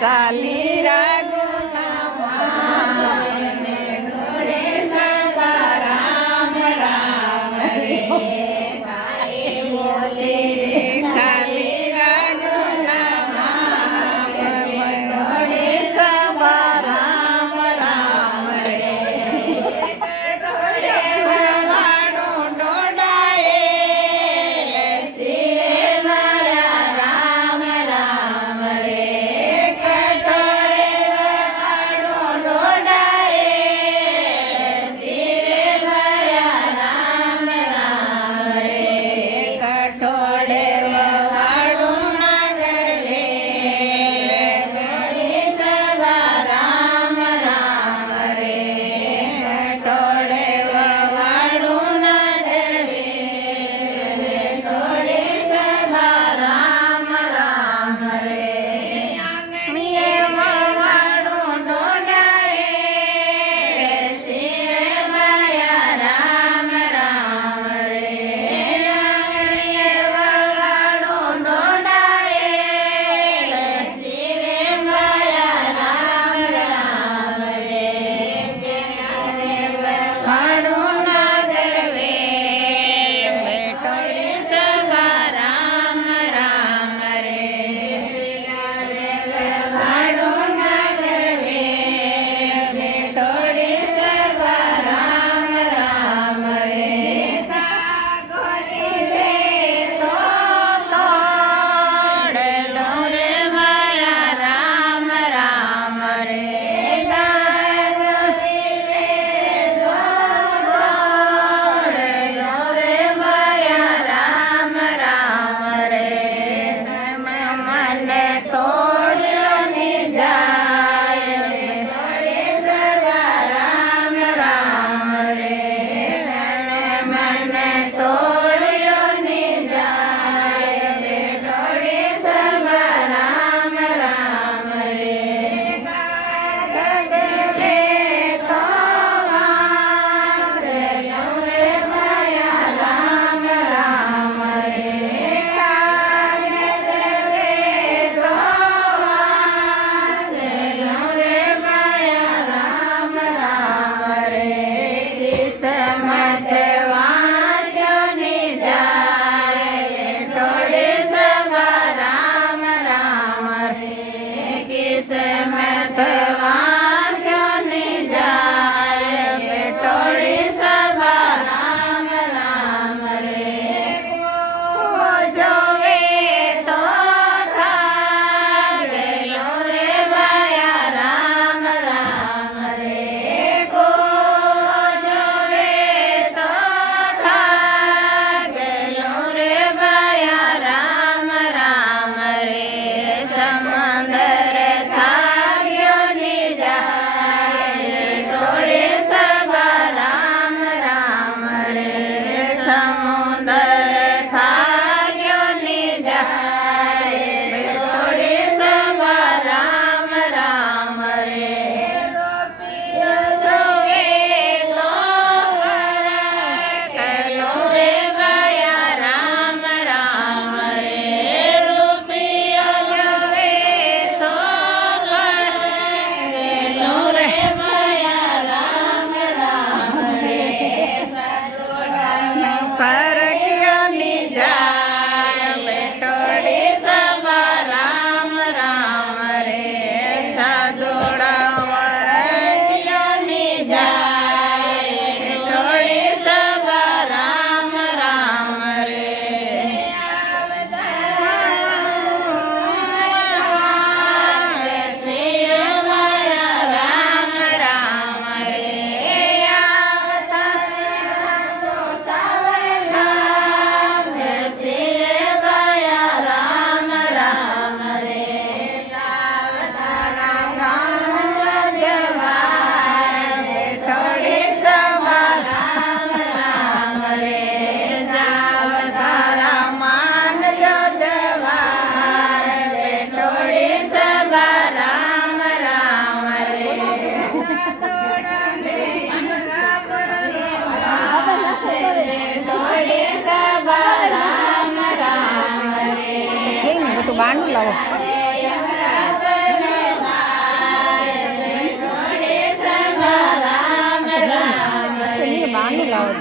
साली रागुना मावे घोड़े सबा राम राम रे गाए बोले साली रागुना मावे घोड़े सबा राम राम रे घोड़े वाड़ो डोडाए लसी माया राम राम रे कटोड़े वाड़ो डोडाए लसी माया राम राम रे कटोड़े वाड़ो नागर रे घोड़ी सबा राम राम रे कटोड़े वाड़ो नागर रे घोड़ी सबा राम राम रे आंगणीए वाड़ो डोडाए लसी माया राम राम रे आंगणीए वाड़ो डोडाए लसी माया राम राम रे वाड़ो नागर वे बेटोड़ी सबा राम राम रे वाड़ो नागर वे बेटोड़ी सबा राम राम रे गोरी वे तो तोड़लो रे माया राम राम रे गोरी वे तो तोड़लो रे माया राम राम रे मन तोड़ियो नि जाय बेटोड़ी सबा राम राम रे मन तोड़ियो नि जाय बेटोड़ी सबा राम राम रे गगवे तो वासलो रे माया राम राम रे गगवे तो वासलो रे माया राम राम रे किस्मत वास्यो नि जाय बेटोड़ी सबा राम राम रे किस्मत वास्यो नि जाय बेटोड़ी सबा राम राम रे जोवे तो थागलो रे माया राम राम रे जोवे तो थागलो रे माया राम राम रे समंदर थाग्यो नि जाय बेटोड़ी सबा राम राम रे समुंदर थाग्यो नि जाय बेटोड़ी सबा राम राम रे जोवे तो फरकलो रे माया राम राम रे रूपियो जोवे तो फरकलो रे माया राम राम रे परक्यो नि जाय बेटोड़ी सबा राम राम रे साधुड़ा वरक्यो नि जाय बेटोड़ी सबा राम राम रे लसी माया राम राम रे अवतार तो सावला लसी माया राम राम रे अवतार जवार बेटोड़ी सबा राम राम रे अवतार मान जो जवार बेटोड़ी सबा राम राम रे बेटोड़ी सबा राम राम रे બાંડ લાવો લાવો.